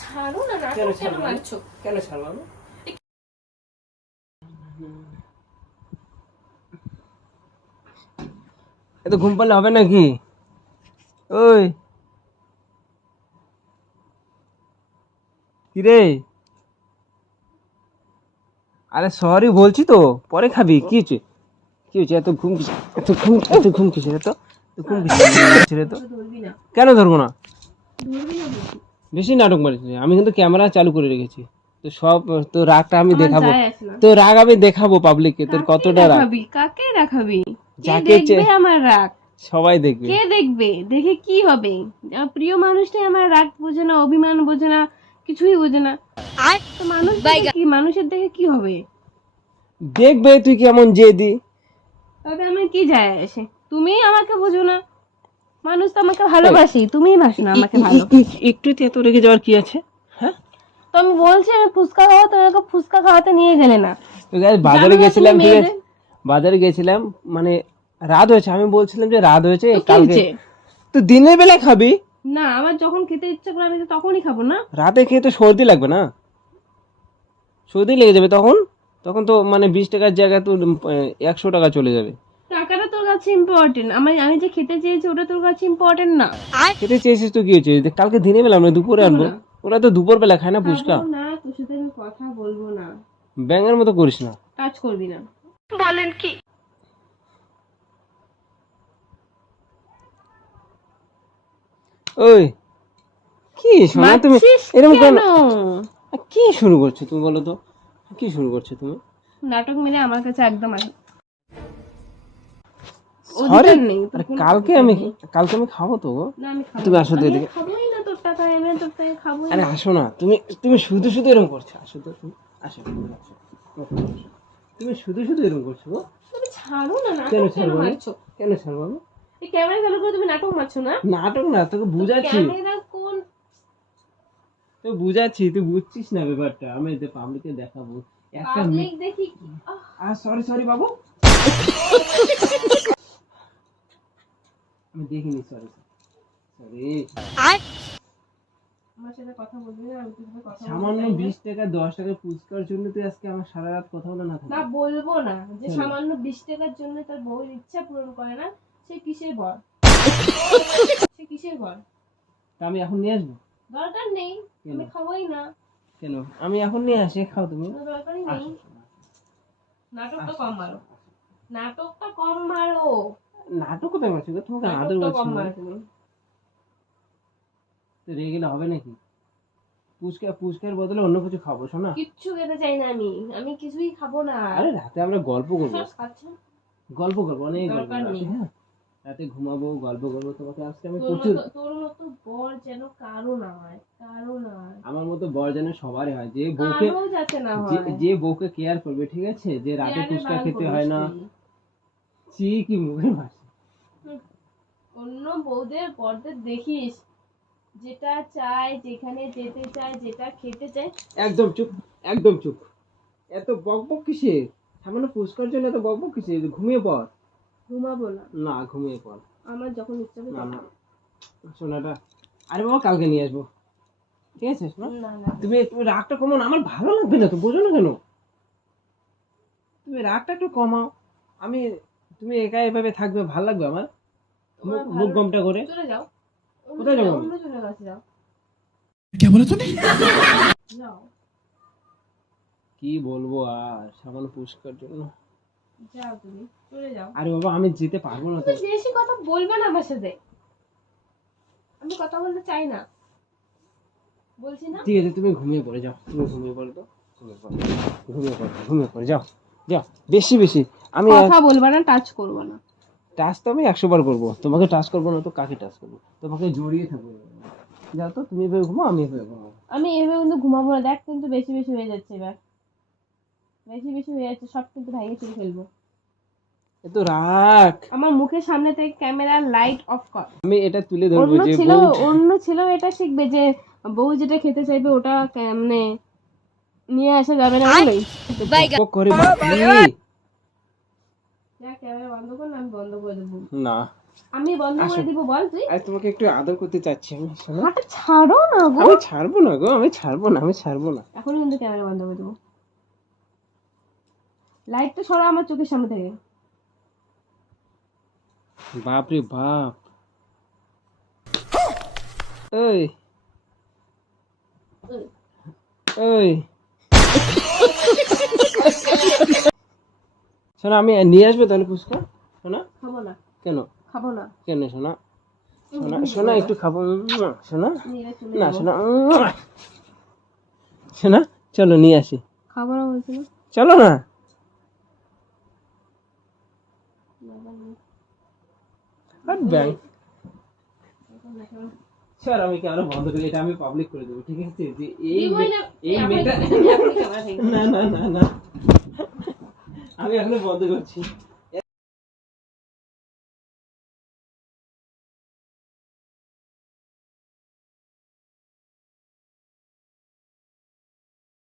ছাড়ো না, নাটক কেন মারছো? কেন ছাড়বো আমি? এত ঘুম পারলে হবে নাকি? ওই কিরে, আরে সরি বলছি তো, পরে খাবি। কি হচ্ছে? কি হচ্ছে? এত ঘুম কিসের? রে তো কেন ধরবো না? বেশি নাটক মারিস। আমি কিন্তু ক্যামেরা চালু করে রেখেছি, তো সব তো রাগটা আমি দেখাবো, তো রাগ আমি দেখাবো পাবলিককে তোর কতটা রাগ। কাকে রাখাবি? যাকে দেখবে আমার রাগ সবাই দেখবে। কে দেখবে? দেখে কি হবে? আমার প্রিয় মানুষটাই আমার রাগ বোঝে না, অভিমান বোঝে না, কিছুই বোঝে না। তো মানুষ কি, মানুষের দেখে কি হবে? দেখবে তুই কেমন জেদি। তবে আমার কি যায় আসে? তুমি আমাকে বোঝো না, মানুষ তো আমাকে ভালোবাসি, তুমিই বাসো না আমাকে ভালো। একটু এত রেগে যাওয়ার কি আছে? হ্যাঁ, তো আমি বলছি আমি ফুচকা খাওয়া, তুমি আমাকে ফুচকা খাওয়াতে নিয়ে গেলে না। বাজারে গেছিলাম, ঠিক আছে, বাজারে গেছিলাম, মানে রাত হয়েছে, আমি বলছিলাম যে রাত হয়েছে কালকে, তো দিনের বেলা খাবি না? আমার যখন খেতে ইচ্ছা করে আমি তো তখনই খাবো না? রাতে খেয়ে তো সর্দি লাগবে না? সর্দি লেগে যাবে তখন, তখন তো মানে 20 টাকার জায়গায় তো 100 টাকা চলে যাবে। টাকাটা তোর কাছে ইম্পর্টেন্ট, আমি যে খেতে চেয়েছি ওটা তোর কাছে ইম্পর্টেন্ট না। খেতে চেয়েছিস তো কি হয়েছে? কালকে দিনের বেলা আমরা দুপুরে আনবো, ওরা তো দুপুর বেলা খায় না ফুচকা। না, তোর সাথে আমি কথা বলবো না। ব্যাঙের মতো করিস না, কাজ করবি না। বলেন কি? ওই কি শোনা, তুমি এরকম কেন? কি শুরু করছো তুমি? বলো তো, কি শুরু করছো তুমি? নাটক মেরে আমার কাছে একদম আসে। কালকে আমি খাবো তো। তুমি আসো তো এদিকে। খাবোই না তোর টাকা, আমি তোর টাকা খাবো না। আরে আসো না, তুমি শুধু শুধু এরকম করছো। আসো তো তুমি, আসো। তুমি শুধু শুধু এরকম করছো গো। তুমি ছাড়ো না, কেন নাটক কেন ছাড়বো? মারছো? কেন ছাড়বো আমি? এই ক্যামেরা চালু করে তুমি নাটক মারছো না? নাটক না, তোকে বুঝাচ্ছি। ক্যামেরা কোন? তো বুঝাচ্ছি, তুই বুঝছিস না ব্যাপারটা। আমি যে পাবলিককে দেখাবো একটা পাবলিক দেখি। সরি বাবু, আমি দেখিনি। সরি। আমার সাথে কথা বলবি না, আমি তোর সাথে কথা সামান্য 20 টাকা 10 টাকা ফুচকার জন্য তুই আজকে আমার সারা রাত কথা বলে না থাকবি? না, বলবো না যে সামান্য 20 টাকার জন্য তার বউয়ের ইচ্ছা পূরণ করে না, সে কিসের বর? সে কিসের বর? তা আমি এখন নিয়ে আসবো? দরকার নেই, আমি খাবোই না। কেন? আমি এখন নিয়ে আসি, খাও তুমি। দরকারই নেই। নাটকটা কম মারো, নাটকটা কম মারো। নাটক কোথায় মারছি? তোমাকে আদর করছি। কম মারো তুমি। তো রেগে গেলে হবে নাকি? পুচকার বদলে অন্য কিছু খাবো শোনা। কিচ্ছু খেতে চাই না আমি কিছুই খাবো না। আরে রাতে আমরা গল্প করবো, অনেক গল্প। হ্যাঁ, রাতে ঘুমাবো, গল্প করবো। তোমাকে আজকে আমি প্রচুর, তোর মতো বর যেন কারো না হয়। আমার মতো বর যেন সবারই হয়, যে বউকে কেয়ার করবে, ঠিক আছে, যে রাতে ফুচকা খেতে হয় না। কি মুখের ভাষা। অন্য বউদের বরদের দেখিস, যেটা চায়, যেখানে যেতে চায়, যেটা খেতে চায়। একদম চুপ। এত বকবক কিসের? সামান্য ফুচকার জন্য এত বকবক কিসের? ঘুমিয়ে পড়। ঘুমাবো না, ঘুমিয়ে পড়। আমার যখন ইচ্ছা হবে না সোনাটা, আরে বাবা কালকে নিয়ে আসবো, ঠিক আছে? তুমি একটু রাগটা কমাও না, আমার ভালো লাগবে না তো, বোঝো না কেন? তুমি রাগটা একটু কমাও। তুমি একা এভাবে থাকবে, ভালো লাগবে আমার? মুখ গমটা করে চলে যাও। কোথায় যাবো? অন্য জনের কাছে যাও। কে বলে তুমি? কি বলবো আর, সামান্য পুরস্কার জন্য যাও, তুমি চলে যাও। আরে বাবা আমি যেতে পারবো না তো। বেশি কথা বলবে না আমার সাথে, আমি কথা বলতে চাই না, বলছি না। ঠিক আছে, তুমি ঘুমিয়ে পড়ে যাও। তুমি ঘুমিয়ে পড়ো তো, ঘুমিয়ে পড়ে যাও। বেশি আমি কথা বলবো না, টাচ করবো না। টাচ তো আমি 100 বার করবো, তোমাকে টাচ করবো না তো কাকে টাচ করবো? তোমাকে জড়িয়ে থাকবো। যাও তো, তুমি এভাবে ঘুমাও, আমি এভাবে ঘুমাবো। আমি এভাবে কিন্তু ঘুমাবো না। দেখ কিন্তু বেশি হয়ে যাচ্ছে এবার, বেশি হয়ে যাচ্ছে, সব কিন্তু ভেঙে চুরে ফেলবো। এত রাগ আমার মুখের সামনে থেকে ক্যামেরার লাইট অফ কর। আমি এটা তুলে ধরবো যে অন্য ছিল এটা শিখবে যে বউ যেটা খেতে চাইবে ওটা মানে নিয়ে আসা যাবে না বলেই করে ক্যামেরা বন্ধ কর না, আমি বন্ধ করে দেবো। না। আমি বন্ধ করে দিব বল তুই। আরে তোমাকে একটু আদর করতে চাচ্ছি আমি, শোনো। হাঁটা ছাড়ো না গো। আমি ছাড়বো না গো, আমি ছাড়বো না। এখনই কিন্তু ক্যামেরা বন্ধ করে দেবো। লাইটটা সরা আমার চোখের সামনে থেকে। বাপ রে বাপ। ওই ওই শোনা, আমি নিয়ে আসবো তাহলে ফুচকা। শোনা, খাবো না, কেন খাবো না। কেন শোনা, শোনা একটু খাবো। শোনা নিয়ে চলে না, যাবো। শোনা শোনা, চলো নিয়ে আসি। খাবো না বলছি না। চলো না। ব্যাংক স্যার, আমি ক্যামেরা বন্ধ করি, এটা আমি পাবলিক করে দেবো, ঠিক আছে? যে এই মেয়েটা, না না না না, আমি এখনো বন্ধ করছি।